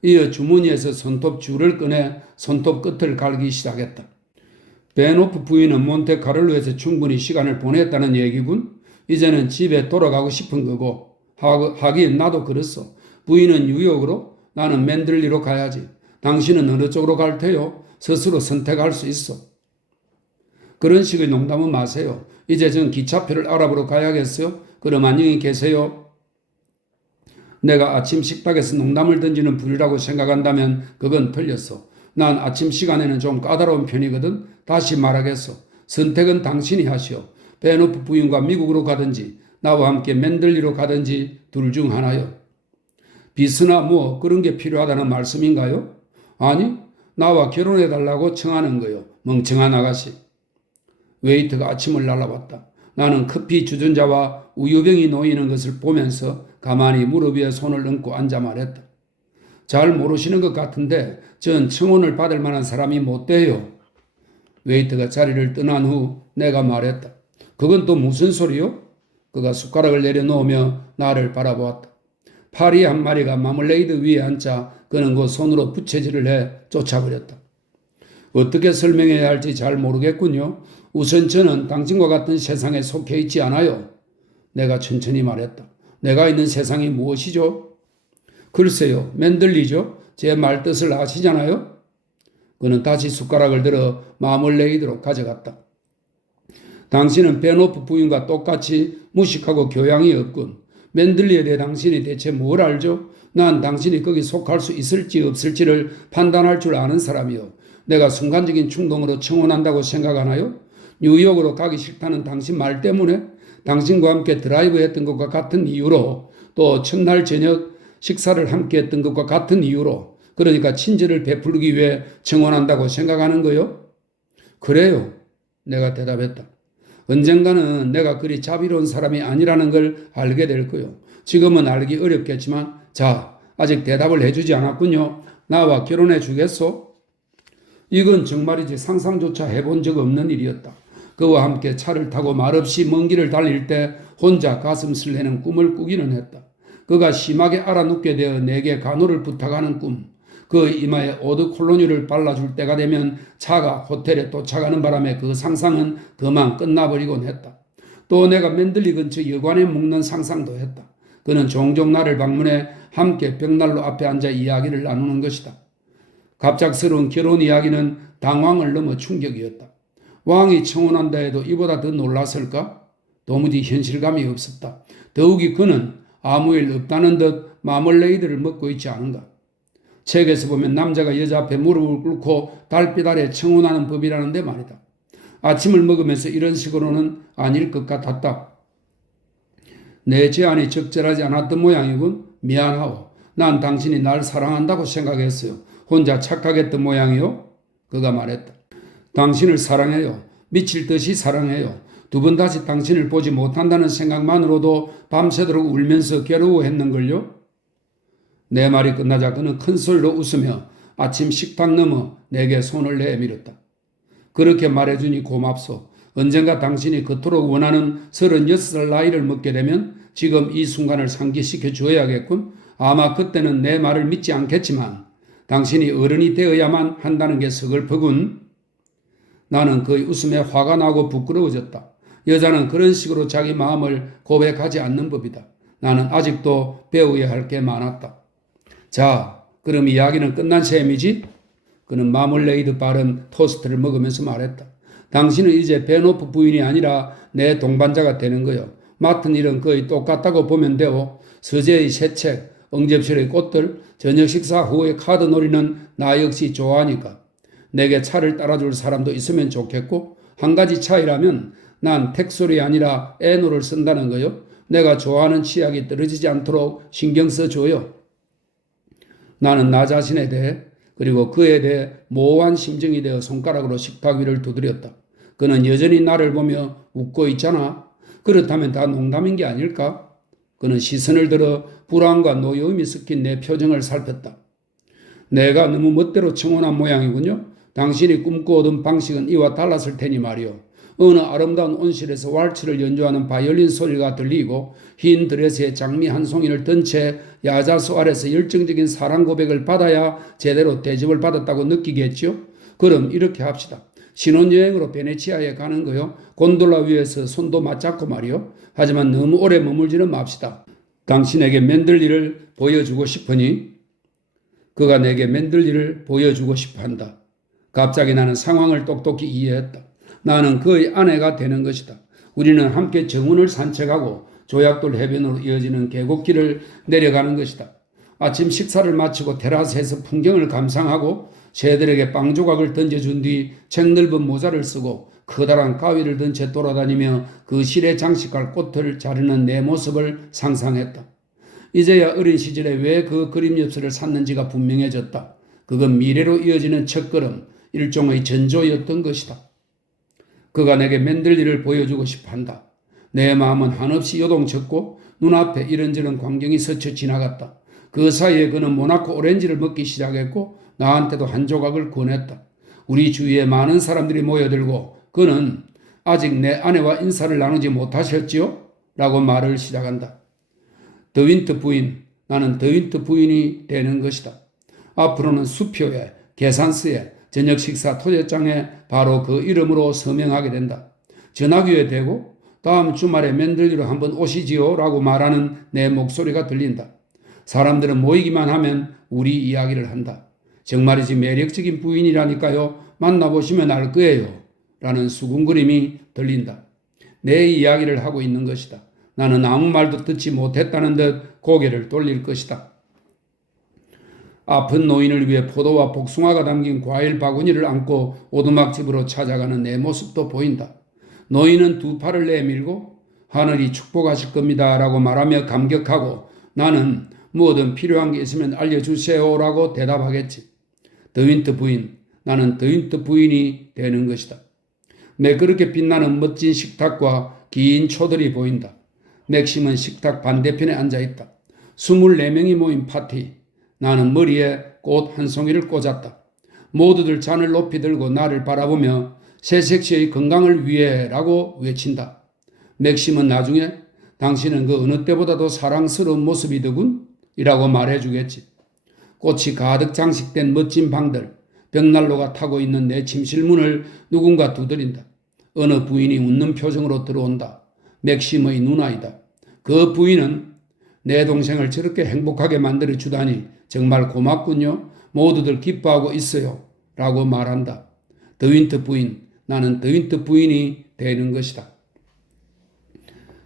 이어 주머니에서 손톱 줄을 꺼내 손톱 끝을 갈기 시작했다. 베노프 부인은 몬테카를로에서 충분히 시간을 보냈다는 얘기군. 이제는 집에 돌아가고 싶은 거고. 하긴 나도 그랬어. 부인은 뉴욕으로, 나는 맨들리로 가야지. 당신은 어느 쪽으로 갈 테요? 스스로 선택할 수 있어. 그런 식의 농담은 마세요. 이제 전 기차표를 알아보러 가야겠어요. 그럼 안녕히 계세요. 내가 아침 식탁에서 농담을 던지는 분이라고 생각한다면 그건 틀렸어. 난 아침 시간에는 좀 까다로운 편이거든. 다시 말하겠어. 선택은 당신이 하시오. 베노프 부인과 미국으로 가든지 나와 함께 맨들리로 가든지 둘 중 하나요. 비스나 뭐 그런 게 필요하다는 말씀인가요? 아니, 나와 결혼해달라고 청하는 거요. 멍청한 아가씨. 웨이터가 아침을 날라왔다. 나는 커피 주전자와 우유병이 놓이는 것을 보면서 가만히 무릎 위에 손을 얹고 앉아 말했다. 잘 모르시는 것 같은데 전 청혼을 받을 만한 사람이 못 돼요. 웨이터가 자리를 떠난 후 내가 말했다. 그건 또 무슨 소리요? 그가 숟가락을 내려놓으며 나를 바라보았다. 파리 한 마리가 마멀레이드 위에 앉자 그는 그 손으로 부채질을 해 쫓아버렸다. 어떻게 설명해야 할지 잘 모르겠군요. 우선 저는 당신과 같은 세상에 속해 있지 않아요. 내가 천천히 말했다. 내가 있는 세상이 무엇이죠? 글쎄요, 맨들리죠. 제 말뜻을 아시잖아요. 그는 다시 숟가락을 들어 마멀레이드로 가져갔다. 당신은 베노프 부인과 똑같이 무식하고 교양이 없군. 맨들리에 대해 당신이 대체 뭘 알죠? 난 당신이 거기 속할 수 있을지 없을지를 판단할 줄 아는 사람이요. 내가 순간적인 충동으로 청혼한다고 생각하나요? 뉴욕으로 가기 싫다는 당신 말 때문에 당신과 함께 드라이브 했던 것과 같은 이유로 또 첫날 저녁 식사를 함께 했던 것과 같은 이유로 그러니까 친절을 베풀기 위해 청혼한다고 생각하는 거요? 그래요. 내가 대답했다. 언젠가는 내가 그리 자비로운 사람이 아니라는 걸 알게 될 거요. 지금은 알기 어렵겠지만 자, 아직 대답을 해주지 않았군요. 나와 결혼해 주겠소? 이건 정말이지 상상조차 해본 적 없는 일이었다. 그와 함께 차를 타고 말없이 먼 길을 달릴 때 혼자 가슴 설레는 꿈을 꾸기는 했다. 그가 심하게 알아눕게 되어 내게 간호를 부탁하는 꿈. 그 이마에 오드콜로니를 발라줄 때가 되면 차가 호텔에 도착하는 바람에 그 상상은 그만 끝나버리곤 했다. 또 내가 맨들리 근처 여관에 묵는 상상도 했다. 그는 종종 나를 방문해 함께 벽난로 앞에 앉아 이야기를 나누는 것이다. 갑작스러운 결혼 이야기는 당황을 넘어 충격이었다. 왕이 청혼한다 해도 이보다 더 놀랐을까? 도무지 현실감이 없었다. 더욱이 그는 아무 일 없다는 듯 마멀레이드를 먹고 있지 않은가. 책에서 보면 남자가 여자 앞에 무릎을 꿇고 달빛 아래 청혼하는 법이라는데 말이다. 아침을 먹으면서 이런 식으로는 아닐 것 같았다. 내 제안이 적절하지 않았던 모양이군. 미안하오. 난 당신이 날 사랑한다고 생각했어요. 혼자 착각했던 모양이요? 그가 말했다. 당신을 사랑해요. 미칠 듯이 사랑해요. 두 번 다시 당신을 보지 못한다는 생각만으로도 밤새도록 울면서 괴로워했는걸요? 내 말이 끝나자 그는 큰 소리로 웃으며 아침 식탁 너머 내게 손을 내밀었다. 그렇게 말해주니 고맙소. 언젠가 당신이 그토록 원하는 36살 나이를 먹게 되면 지금 이 순간을 상기시켜 줘야겠군. 아마 그때는 내 말을 믿지 않겠지만 당신이 어른이 되어야만 한다는 게 서글프군. 나는 그의 웃음에 화가 나고 부끄러워졌다. 여자는 그런 식으로 자기 마음을 고백하지 않는 법이다. 나는 아직도 배워야 할 게 많았다. 자, 그럼 이야기는 끝난 셈이지? 그는 마멀레이드 바른 토스트를 먹으면서 말했다. 당신은 이제 베노프 부인이 아니라 내 동반자가 되는 거요. 맡은 일은 거의 똑같다고 보면 되고 서재의 새 책, 응접실의 꽃들, 저녁 식사 후의 카드 놀이는 나 역시 좋아하니까. 내게 차를 따라줄 사람도 있으면 좋겠고 한 가지 차이라면 난 택소리 아니라 애노를 쓴다는 거요. 내가 좋아하는 치약이 떨어지지 않도록 신경 써줘요. 나는 나 자신에 대해 그리고 그에 대해 모호한 심정이 되어 손가락으로 식탁 위를 두드렸다. 그는 여전히 나를 보며 웃고 있잖아. 그렇다면 다 농담인 게 아닐까? 그는 시선을 들어 불안과 노여움이 섞인 내 표정을 살폈다. 내가 너무 멋대로 청혼한 모양이군요. 당신이 꿈꿔오던 방식은 이와 달랐을 테니 말이오. 어느 아름다운 온실에서 왈츠를 연주하는 바이올린 소리가 들리고 흰 드레스에 장미 한 송이를 든 채 야자수 아래서 열정적인 사랑 고백을 받아야 제대로 대접을 받았다고 느끼겠죠? 그럼 이렇게 합시다. 신혼여행으로 베네치아에 가는 거요. 곤돌라 위에서 손도 맞잡고 말이요. 하지만 너무 오래 머물지는 맙시다. 당신에게 맨들리를 보여주고 싶으니 그가 내게 맨들리를 보여주고 싶어 한다. 갑자기 나는 상황을 똑똑히 이해했다. 나는 그의 아내가 되는 것이다. 우리는 함께 정원을 산책하고 조약돌 해변으로 이어지는 계곡길을 내려가는 것이다. 아침 식사를 마치고 테라스에서 풍경을 감상하고 새들에게 빵 조각을 던져준 뒤 책 넓은 모자를 쓰고 커다란 가위를 든 채 돌아다니며 그 실에 장식할 꽃을 자르는 내 모습을 상상했다. 이제야 어린 시절에 왜 그 그림 엽서를 샀는지가 분명해졌다. 그건 미래로 이어지는 첫걸음, 일종의 전조였던 것이다. 그가 내게 맨들리를 보여주고 싶어 한다. 내 마음은 한없이 요동쳤고 눈앞에 이런저런 광경이 스쳐 지나갔다. 그 사이에 그는 모나코 오렌지를 먹기 시작했고 나한테도 한 조각을 권했다. 우리 주위에 많은 사람들이 모여들고 그는 아직 내 아내와 인사를 나누지 못하셨지요? 라고 말을 시작한다. 더윈트 부인, 나는 더윈트 부인이 되는 것이다. 앞으로는 수표에, 계산서에, 저녁 식사 토대장에 바로 그 이름으로 서명하게 된다. 전화기에 대고 다음 주말에 맨들리로 한번 오시지요? 라고 말하는 내 목소리가 들린다. 사람들은 모이기만 하면 우리 이야기를 한다. 정말이지 매력적인 부인이라니까요. 만나보시면 알 거예요. 라는 수군거림이 들린다. 내 이야기를 하고 있는 것이다. 나는 아무 말도 듣지 못했다는 듯 고개를 돌릴 것이다. 아픈 노인을 위해 포도와 복숭아가 담긴 과일 바구니를 안고 오두막집으로 찾아가는 내 모습도 보인다. 노인은 두 팔을 내밀고 하늘이 축복하실 겁니다 라고 말하며 감격하고 나는 뭐든 필요한 게 있으면 알려주세요 라고 대답하겠지. 더윈트 부인, 나는 더윈트 부인이 되는 것이다. 매그럽게 빛나는 멋진 식탁과 긴 초들이 보인다. 맥심은 식탁 반대편에 앉아있다. 24명이 모인 파티. 나는 머리에 꽃 한 송이를 꽂았다. 모두들 잔을 높이 들고 나를 바라보며 새색시의 건강을 위해 라고 외친다. 맥심은 나중에 당신은 그 어느 때보다도 사랑스러운 모습이더군 이라고 말해주겠지. 꽃이 가득 장식된 멋진 방들, 벽난로가 타고 있는 내 침실문을 누군가 두드린다. 어느 부인이 웃는 표정으로 들어온다. 맥심의 누나이다. 그 부인은 내 동생을 저렇게 행복하게 만들어 주다니 정말 고맙군요. 모두들 기뻐하고 있어요. 라고 말한다. 더윈트 부인, 나는 더윈트 부인이 되는 것이다.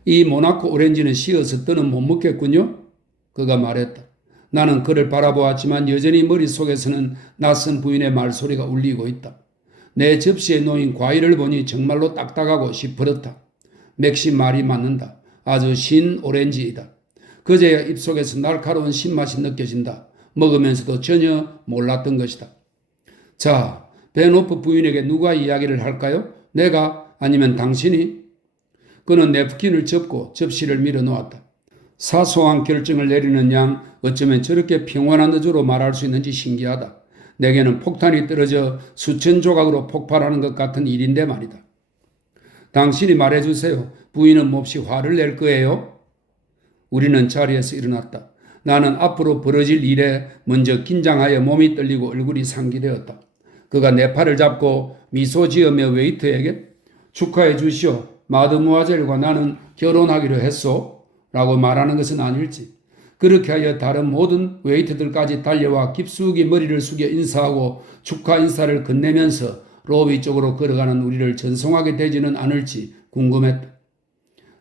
이 모나코 오렌지는 시어서 떠는 못 먹겠군요. 그가 말했다. 나는 그를 바라보았지만 여전히 머릿속에서는 낯선 부인의 말소리가 울리고 있다. 내 접시에 놓인 과일을 보니 정말로 딱딱하고 시퍼렇다. 맥심 말이 맞는다. 아주 신 오렌지이다. 그제야 입속에서 날카로운 신맛이 느껴진다. 먹으면서도 전혀 몰랐던 것이다. 자, 베노프 부인에게 누가 이야기를 할까요? 내가 아니면 당신이? 그는 냅킨을 접고 접시를 밀어놓았다. 사소한 결정을 내리는 양 어쩌면 저렇게 평온한 의조로 말할 수 있는지 신기하다. 내게는 폭탄이 떨어져 수천 조각으로 폭발하는 것 같은 일인데 말이다. 당신이 말해주세요. 부인은 몹시 화를 낼 거예요? 우리는 자리에서 일어났다. 나는 앞으로 벌어질 일에 먼저 긴장하여 몸이 떨리고 얼굴이 상기되었다. 그가 내 팔을 잡고 미소 지으며 웨이터에게 축하해 주시오. 마드무아젤과 나는 결혼하기로 했소. 라고 말하는 것은 아닐지. 그렇게 하여 다른 모든 웨이터들까지 달려와 깊숙이 머리를 숙여 인사하고 축하 인사를 건네면서 로비 쪽으로 걸어가는 우리를 전송하게 되지는 않을지 궁금했다.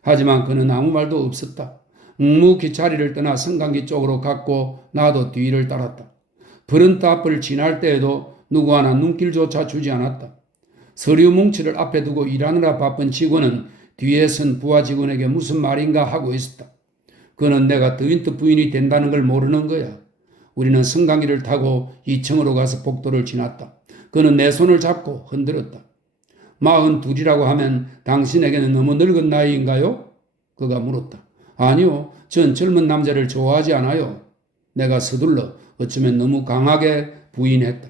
하지만 그는 아무 말도 없었다. 묵묵히 자리를 떠나 성강기 쪽으로 갔고 나도 뒤를 따랐다. 푸른트 앞을 지날 때에도 누구 하나 눈길조차 주지 않았다. 서류 뭉치를 앞에 두고 일하느라 바쁜 직원은 뒤에 선 부하 직원에게 무슨 말인가 하고 있었다. 그는 내가 더윈트 부인이 된다는 걸 모르는 거야. 우리는 성강기를 타고 2층으로 가서 복도를 지났다. 그는 내 손을 잡고 흔들었다. 42이라고 하면 당신에게는 너무 늙은 나이인가요? 그가 물었다. 아니요, 전 젊은 남자를 좋아하지 않아요. 내가 서둘러 어쩌면 너무 강하게 부인했다.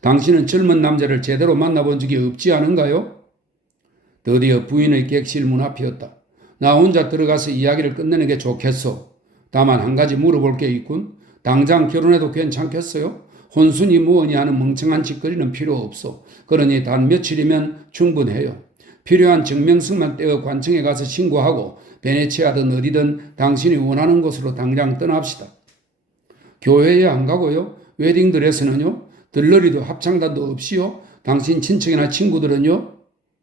당신은 젊은 남자를 제대로 만나본 적이 없지 않은가요? 드디어 부인의 객실 문 앞이었다. 나 혼자 들어가서 이야기를 끝내는 게 좋겠소. 다만 한 가지 물어볼 게 있군. 당장 결혼해도 괜찮겠어요? 혼순이 무언이 하는 멍청한 짓거리는 필요 없소. 그러니 단 며칠이면 충분해요. 필요한 증명서만 떼어 관청에 가서 신고하고 베네치아든 어디든 당신이 원하는 곳으로 당장 떠납시다. 교회에 안 가고요? 웨딩드레스는요? 들러리도 합창단도 없이요? 당신 친척이나 친구들은요?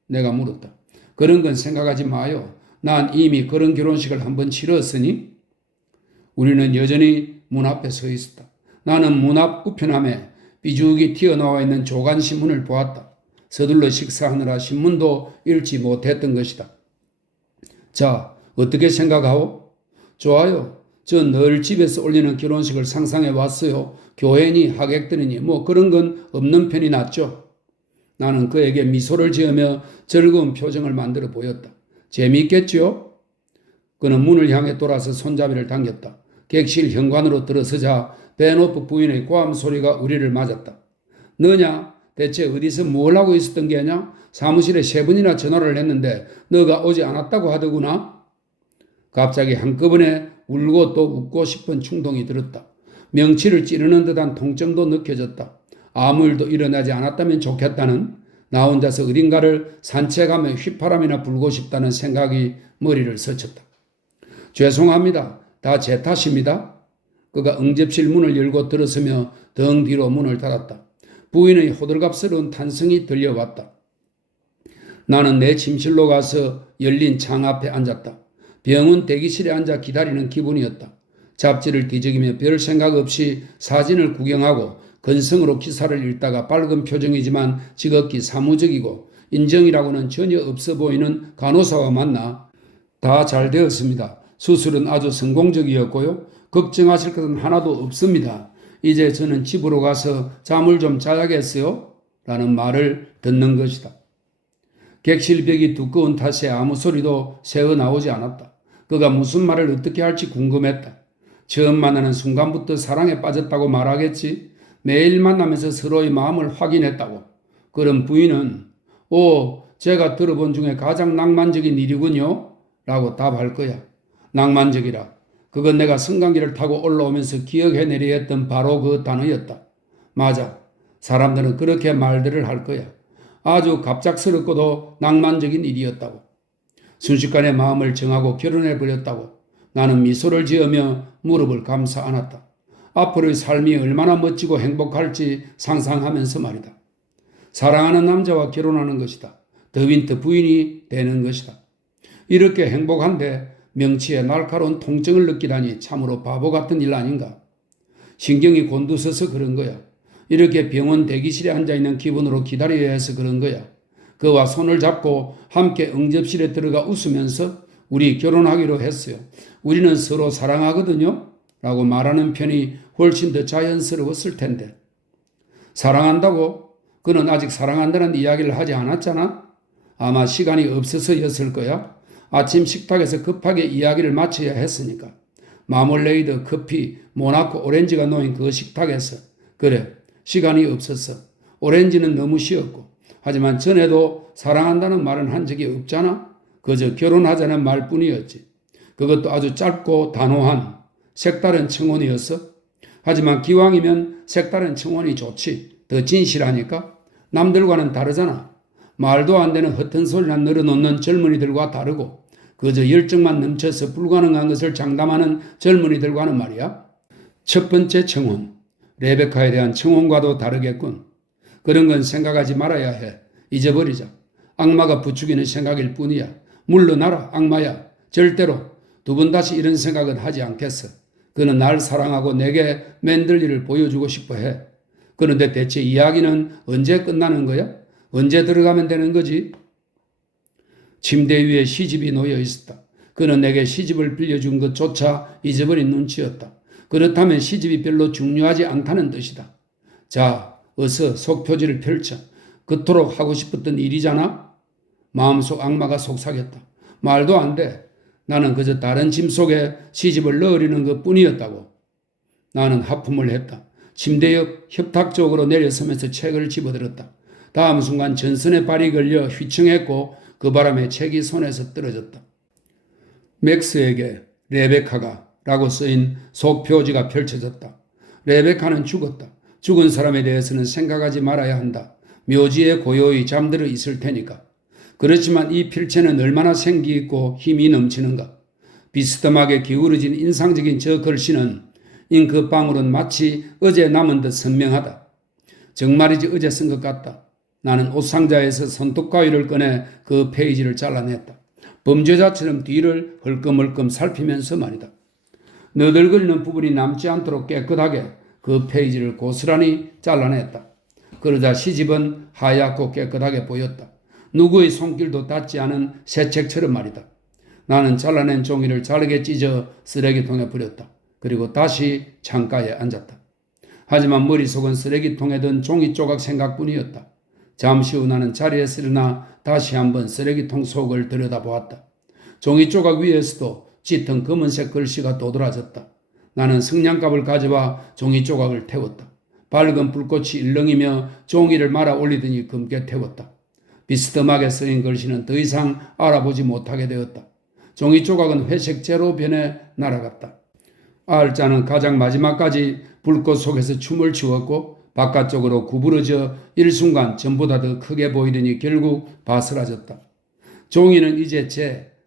내가 물었다. 그런 건 생각하지 마요. 난 이미 그런 결혼식을 한번 치렀으니. 우리는 여전히 문 앞에 서 있었다. 나는 문 앞 우편함에 삐죽이 튀어나와 있는 조간 신문을 보았다. 서둘러 식사하느라 신문도 읽지 못했던 것이다. 자, 어떻게 생각하오? 좋아요. 저 늘 집에서 올리는 결혼식을 상상해 왔어요. 교회니 하객들이니 뭐 그런 건 없는 편이 낫죠. 나는 그에게 미소를 지으며 즐거운 표정을 만들어 보였다. 재미있겠죠? 그는 문을 향해 돌아서 손잡이를 당겼다. 객실 현관으로 들어서자 베노프 부인의 고함 소리가 우리를 맞았다. 너냐? 대체 어디서 뭘 하고 있었던 게냐? 사무실에 3번이나 전화를 했는데 너가 오지 않았다고 하더구나? 갑자기 한꺼번에 울고 또 웃고 싶은 충동이 들었다. 명치를 찌르는 듯한 통증도 느껴졌다. 아무 일도 일어나지 않았다면 좋겠다는, 나 혼자서 어딘가를 산책하며 휘파람이나 불고 싶다는 생각이 머리를 스쳤다. 죄송합니다. 다 제 탓입니다. 그가 응접실 문을 열고 들어서며 등 뒤로 문을 닫았다. 부인의 호들갑스러운 탄성이 들려왔다. 나는 내 침실로 가서 열린 창 앞에 앉았다. 병원 대기실에 앉아 기다리는 기분이었다. 잡지를 뒤적이며 별 생각 없이 사진을 구경하고 건성으로 기사를 읽다가 밝은 표정이지만 지극히 사무적이고 인정이라고는 전혀 없어 보이는 간호사와 만나 다 잘 되었습니다. 수술은 아주 성공적이었고요. 걱정하실 것은 하나도 없습니다. 이제 저는 집으로 가서 잠을 좀 자야겠어요? 라는 말을 듣는 것이다. 객실 벽이 두꺼운 탓에 아무 소리도 새어나오지 않았다. 그가 무슨 말을 어떻게 할지 궁금했다. 처음 만나는 순간부터 사랑에 빠졌다고 말하겠지. 매일 만나면서 서로의 마음을 확인했다고. 그럼 부인은 제가 들어본 중에 가장 낭만적인 일이군요. 라고 답할 거야. 낭만적이라. 그건 내가 승강기를 타고 올라오면서 기억해내려 했던 바로 그 단어였다. 맞아. 사람들은 그렇게 말들을 할 거야. 아주 갑작스럽고도 낭만적인 일이었다고. 순식간에 마음을 정하고 결혼해버렸다고. 나는 미소를 지으며 무릎을 감싸 안았다. 앞으로의 삶이 얼마나 멋지고 행복할지 상상하면서 말이다. 사랑하는 남자와 결혼하는 것이다. 더윈트 부인이 되는 것이다. 이렇게 행복한데 명치에 날카로운 통증을 느끼다니 참으로 바보 같은 일 아닌가. 신경이 곤두서서 그런 거야. 이렇게 병원 대기실에 앉아있는 기분으로 기다려야 해서 그런 거야. 그와 손을 잡고 함께 응접실에 들어가 웃으면서 우리 결혼하기로 했어요. 우리는 서로 사랑하거든요. 라고 말하는 편이 훨씬 더 자연스러웠을 텐데. 사랑한다고? 그는 아직 사랑한다는 이야기를 하지 않았잖아? 아마 시간이 없어서였을 거야. 아침 식탁에서 급하게 이야기를 마쳐야 했으니까. 마멀레이드, 커피, 모나코 오렌지가 놓인 그 식탁에서. 그래, 시간이 없었어. 오렌지는 너무 쉬었고. 하지만 전에도 사랑한다는 말은 한 적이 없잖아. 그저 결혼하자는 말뿐이었지. 그것도 아주 짧고 단호한 색다른 청혼이었어. 하지만 기왕이면 색다른 청혼이 좋지. 더 진실하니까. 남들과는 다르잖아. 말도 안 되는 허튼 소리나 늘어놓는 젊은이들과 다르고 그저 열정만 넘쳐서 불가능한 것을 장담하는 젊은이들과는 말이야. 첫 번째 청혼. 레베카에 대한 청혼과도 다르겠군. 그런 건 생각하지 말아야 해. 잊어버리자. 악마가 부추기는 생각일 뿐이야. 물러나라 악마야. 절대로 두 번 다시 이런 생각은 하지 않겠어. 그는 날 사랑하고 내게 맨들리를 보여주고 싶어 해. 그런데 대체 이야기는 언제 끝나는 거야? 언제 들어가면 되는 거지? 침대 위에 시집이 놓여 있었다. 그는 내게 시집을 빌려준 것조차 잊어버린 눈치였다. 그렇다면 시집이 별로 중요하지 않다는 뜻이다. 자, 어서 속표지를 펼쳐. 그토록 하고 싶었던 일이잖아? 마음속 악마가 속삭였다. 말도 안 돼. 나는 그저 다른 짐 속에 시집을 넣으려는 것뿐이었다고. 나는 하품을 했다. 침대 옆 협탁 쪽으로 내려서면서 책을 집어들었다. 다음 순간 전선에 발이 걸려 휘청했고 그 바람에 책이 손에서 떨어졌다. 맥스에게 레베카가 라고 쓰인 속표지가 펼쳐졌다. 레베카는 죽었다. 죽은 사람에 대해서는 생각하지 말아야 한다. 묘지에 고요히 잠들어 있을 테니까. 그렇지만 이 필체는 얼마나 생기 있고 힘이 넘치는가. 비스듬하게 기울어진 인상적인 저 글씨는 잉크방울은 마치 어제 남은 듯 선명하다. 정말이지 어제 쓴 것 같다. 나는 옷상자에서 손톱가위를 꺼내 그 페이지를 잘라냈다. 범죄자처럼 뒤를 헐끔헐끔 살피면서 말이다. 너덜거리는 부분이 남지 않도록 깨끗하게 그 페이지를 고스란히 잘라냈다. 그러자 시집은 하얗고 깨끗하게 보였다. 누구의 손길도 닿지 않은 새 책처럼 말이다. 나는 잘라낸 종이를 잘게 찢어 쓰레기통에 버렸다. 그리고 다시 창가에 앉았다. 하지만 머릿속은 쓰레기통에 든 종이 조각 생각뿐이었다. 잠시 후 나는 자리에서 일어나 다시 한번 쓰레기통 속을 들여다보았다. 종이 조각 위에서도 짙은 검은색 글씨가 도드라졌다. 나는 성냥갑을 가져와 종이 조각을 태웠다. 밝은 불꽃이 일렁이며 종이를 말아 올리더니 검게 태웠다. 비스듬하게 쓰인 글씨는 더 이상 알아보지 못하게 되었다. 종이 조각은 회색재로 변해 날아갔다. 알자는 가장 마지막까지 불꽃 속에서 춤을 추었고 바깥쪽으로 구부러져 일순간 전보다 더 크게 보이더니 결국 바스라졌다. 종이는 이제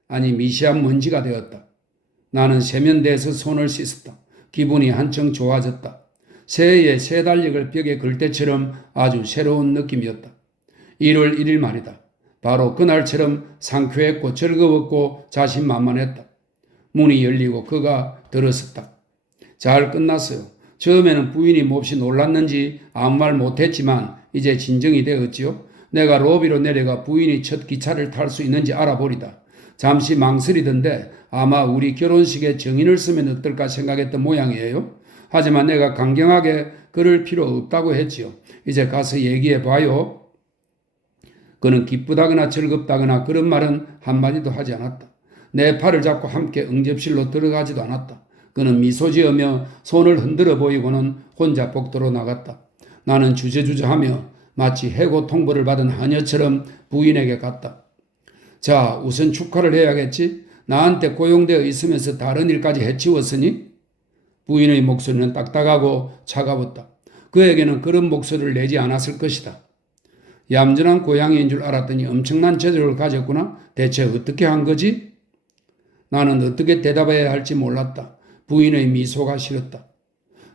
미시한 먼지가 되었다. 나는 세면대에서 손을 씻었다. 기분이 한층 좋아졌다. 새해의 새 달력을 벽에 걸 때처럼 아주 새로운 느낌이었다. 1월 1일 말이다. 바로 그날처럼 상쾌했고 즐거웠고 자신만만했다. 문이 열리고 그가 들어섰다. 잘 끝났어요. 처음에는 부인이 몹시 놀랐는지 아무 말 못했지만 이제 진정이 되었지요. 내가 로비로 내려가 부인이 첫 기차를 탈 수 있는지 알아보리다. 잠시 망설이던데 아마 우리 결혼식에 정인을 쓰면 어떨까 생각했던 모양이에요. 하지만 내가 강경하게 그럴 필요 없다고 했지요. 이제 가서 얘기해봐요. 그는 기쁘다거나 즐겁다거나 그런 말은 한마디도 하지 않았다. 내 팔을 잡고 함께 응접실로 들어가지도 않았다. 그는 미소 지으며 손을 흔들어 보이고는 혼자 복도로 나갔다. 나는 주저주저하며 마치 해고 통보를 받은 하녀처럼 부인에게 갔다. 자, 우선 축하를 해야겠지? 나한테 고용되어 있으면서 다른 일까지 해치웠으니? 부인의 목소리는 딱딱하고 차가웠다. 그에게는 그런 목소리를 내지 않았을 것이다. 얌전한 고양이인 줄 알았더니 엄청난 재주를 가졌구나. 대체 어떻게 한 거지? 나는 어떻게 대답해야 할지 몰랐다. 부인의 미소가 싫었다.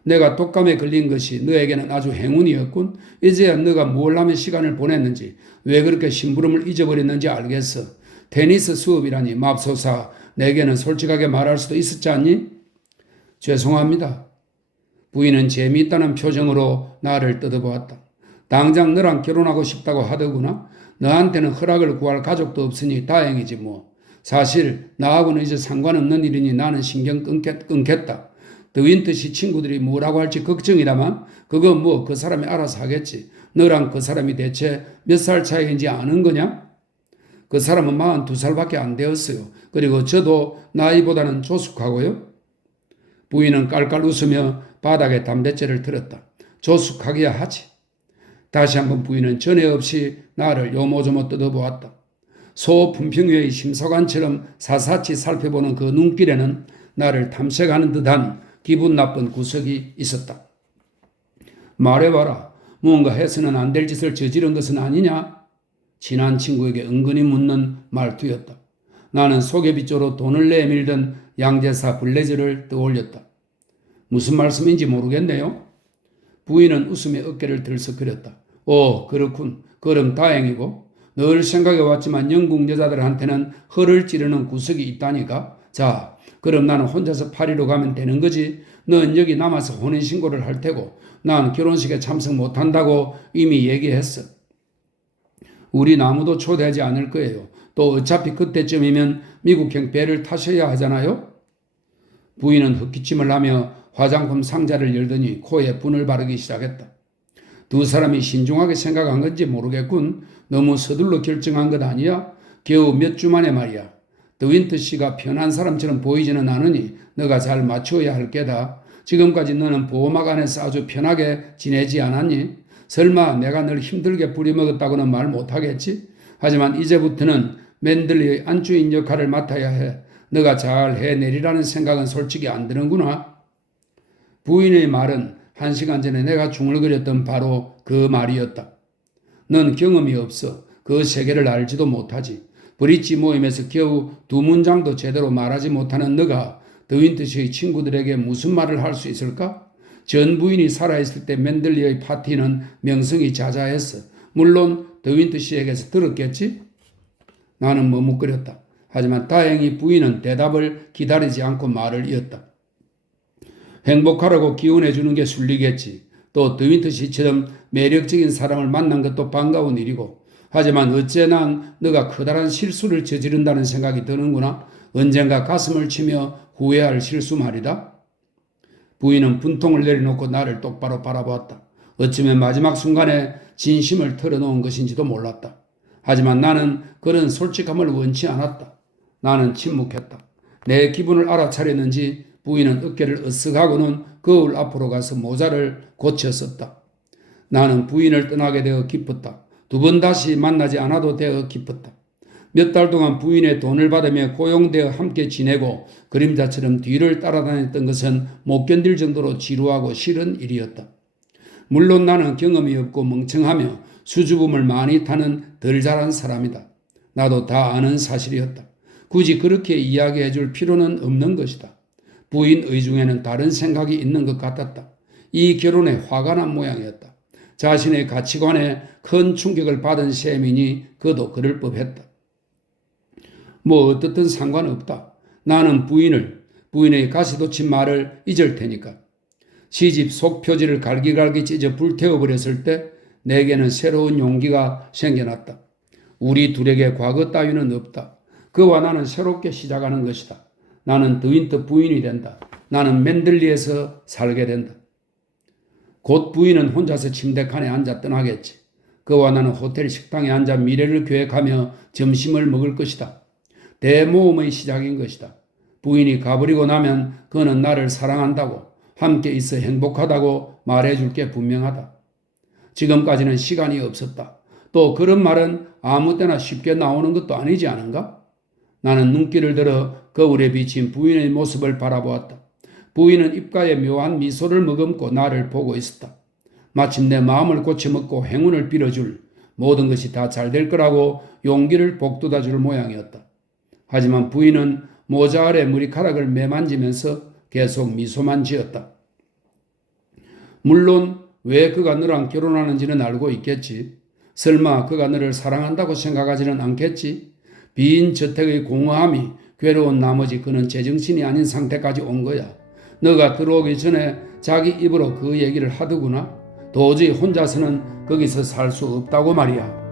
내가 독감에 걸린 것이 너에게는 아주 행운이었군. 이제야 너가 뭘 하며 시간을 보냈는지, 왜 그렇게 심부름을 잊어버렸는지 알겠어. 테니스 수업이라니 맙소사. 내게는 솔직하게 말할 수도 있었지 않니? 죄송합니다. 부인은 재미있다는 표정으로 나를 뜯어보았다. 당장 너랑 결혼하고 싶다고 하더구나. 너한테는 허락을 구할 가족도 없으니 다행이지 뭐. 사실 나하고는 이제 상관없는 일이니 나는 신경 끊겠다. 더윈트 씨 친구들이 뭐라고 할지 걱정이라만 그건 뭐 그 사람이 알아서 하겠지. 너랑 그 사람이 대체 몇 살 차이인지 아는 거냐? 그 사람은 42살밖에 안 되었어요. 그리고 저도 나이보다는 조숙하고요. 부인은 깔깔 웃으며 바닥에 담뱃재를 들었다. 조숙하기야 하지. 다시 한번 부인은 전에 없이 나를 요모조모 뜯어보았다. 소 품평회의 심사관처럼 사사치 살펴보는 그 눈길에는 나를 탐색하는 듯한 기분 나쁜 구석이 있었다. 말해봐라. 뭔가 해서는 안 될 짓을 저지른 것은 아니냐? 친한 친구에게 은근히 묻는 말투였다. 나는 소개비조로 돈을 내밀던 양제사 블레저를 떠올렸다. 무슨 말씀인지 모르겠네요. 부인은 웃으며 어깨를 들썩거렸다. 오, 그렇군. 그럼 다행이고. 늘 생각해왔지만 영국 여자들한테는 허를 찌르는 구석이 있다니까. 자, 그럼 나는 혼자서 파리로 가면 되는 거지. 넌 여기 남아서 혼인신고를 할 테고 난 결혼식에 참석 못한다고 이미 얘기했어. 우리 아무도 초대하지 않을 거예요. 또 어차피 그때쯤이면 미국행 배를 타셔야 하잖아요. 부인은 헛기침을 하며 화장품 상자를 열더니 코에 분을 바르기 시작했다. 두 사람이 신중하게 생각한 건지 모르겠군. 너무 서둘러 결정한 것 아니야? 겨우 몇 주 만에 말이야. 더윈트 씨가 편한 사람처럼 보이지는 않으니 너가 잘 맞추어야 할 게다. 지금까지 너는 보호막 안에서 아주 편하게 지내지 않았니? 설마 내가 널 힘들게 부려먹었다고는 말 못하겠지? 하지만 이제부터는 맨들리의 안주인 역할을 맡아야 해. 너가 잘 해내리라는 생각은 솔직히 안 드는구나. 부인의 말은 1시간 전에 내가 중얼거렸던 바로 그 말이었다. 넌 경험이 없어. 그 세계를 알지도 못하지. 브릿지 모임에서 겨우 2문장도 제대로 말하지 못하는 너가 더윈트 씨의 친구들에게 무슨 말을 할 수 있을까? 전 부인이 살아있을 때 맨들리의 파티는 명성이 자자했어. 물론 더윈트 씨에게서 들었겠지? 나는 머뭇거렸다. 하지만 다행히 부인은 대답을 기다리지 않고 말을 이었다. 행복하라고 기원해주는 게 순리겠지. 또 더윈트 씨처럼 매력적인 사람을 만난 것도 반가운 일이고. 하지만 어째 난 너가 커다란 실수를 저지른다는 생각이 드는구나. 언젠가 가슴을 치며 후회할 실수 말이다. 부인은 분통을 내려놓고 나를 똑바로 바라보았다. 어쩌면 마지막 순간에 진심을 털어놓은 것인지도 몰랐다. 하지만 나는 그런 솔직함을 원치 않았다. 나는 침묵했다. 내 기분을 알아차렸는지 부인은 어깨를 으쓱하고는 거울 앞으로 가서 모자를 고쳐 썼다. 나는 부인을 떠나게 되어 기뻤다. 두 번 다시 만나지 않아도 되어 기뻤다. 몇 달 동안 부인의 돈을 받으며 고용되어 함께 지내고 그림자처럼 뒤를 따라다녔던 것은 못 견딜 정도로 지루하고 싫은 일이었다. 물론 나는 경험이 없고 멍청하며 수줍음을 많이 타는 덜 자란 사람이다. 나도 다 아는 사실이었다. 굳이 그렇게 이야기해 줄 필요는 없는 것이다. 부인 의중에는 다른 생각이 있는 것 같았다. 이 결혼에 화가 난 모양이었다. 자신의 가치관에 큰 충격을 받은 셈이니 그도 그럴 법했다. 뭐 어떻든 상관없다. 나는 부인의 가시돋친 말을 잊을 테니까. 시집 속 표지를 갈기갈기 찢어 불태워버렸을 때 내게는 새로운 용기가 생겨났다. 우리 둘에게 과거 따위는 없다. 그와 나는 새롭게 시작하는 것이다. 나는 더윈터 부인이 된다. 나는 맨들리에서 살게 된다. 곧 부인은 혼자서 침대칸에 앉아 떠나겠지. 그와 나는 호텔 식당에 앉아 미래를 계획하며 점심을 먹을 것이다. 대모험의 시작인 것이다. 부인이 가버리고 나면 그는 나를 사랑한다고, 함께 있어 행복하다고 말해줄 게 분명하다. 지금까지는 시간이 없었다. 또 그런 말은 아무 때나 쉽게 나오는 것도 아니지 않은가? 나는 눈길을 들어 거울에 비친 부인의 모습을 바라보았다. 부인은 입가에 묘한 미소를 머금고 나를 보고 있었다. 마침내 마음을 고쳐먹고 행운을 빌어줄, 모든 것이 다 잘 될 거라고 용기를 복돋아줄 모양이었다. 하지만 부인은 모자 아래 머리카락을 매만지면서 계속 미소만 지었다. 물론 왜 그가 너랑 결혼하는지는 알고 있겠지. 설마 그가 너를 사랑한다고 생각하지는 않겠지. 빈 저택의 공허함이 괴로운 나머지 그는 제정신이 아닌 상태까지 온 거야. 너가 들어오기 전에 자기 입으로 그 얘기를 하더구나. 도저히 혼자서는 거기서 살 수 없다고 말이야.